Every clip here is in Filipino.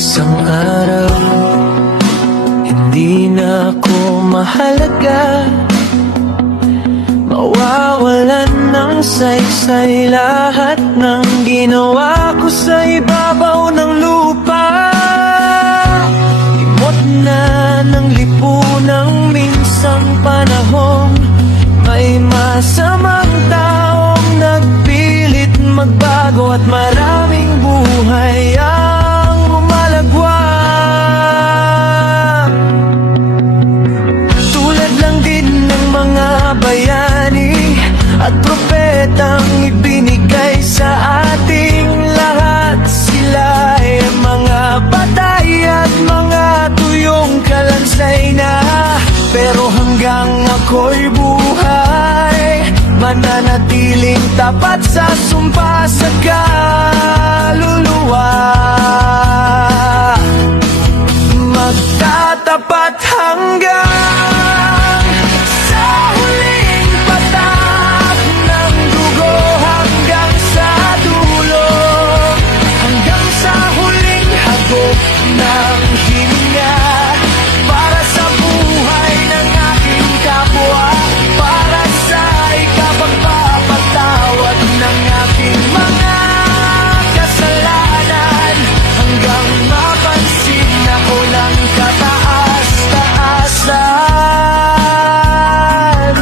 Isang araw, hindi na ako mahalaga, mawawalan ng saysay lahat ng ginawa ko sa ibabaw ng lupa. Imot na ng lipunang minsang panahon, may masamang taong nagpilit magbago at maraming buhay ang umalagwak. Tulad lang din ng mga bayani at propetang ibinigay sa ating lahat. Sila ay mga patay at mga tuyong kalansay na, pero hanggang ako'y buhay, mananatiling tapat sa sumpa sa kaluluwa. Magtatapat hanggang sa huling patak ng dugo, hanggang sa dulo, hanggang sa huling hagok ng hininga, para sa buhay ng aking kapwa, para sa ikapagpapatawad ng aking mga kasalanan, hanggang mapansin ako ng kataas-taasan.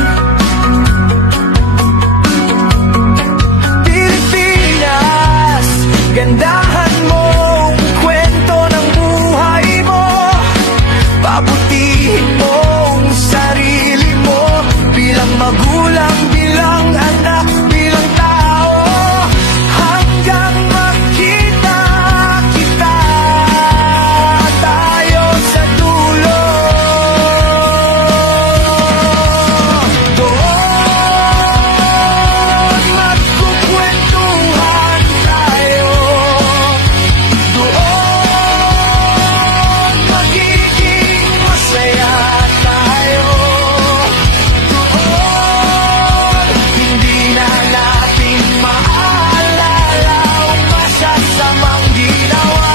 Pilipinas, gandahan mo ang kwento ng buhay mo, pabutihin mo ang sarili mo bilang magulang, bilang anak, bilang tao, hanggang makita kita tayo sa dulo. Doon magkukwentuhan tayo, doon magiging masaya tayo, doon hindi na natin maalala ang masasamang ginawa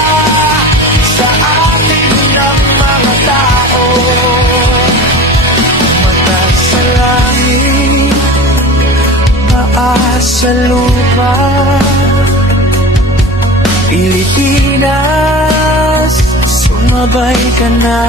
sa atin ng mga tao. Mata sa langit, paa sa lupa, Pilipinas, sumabay ka na.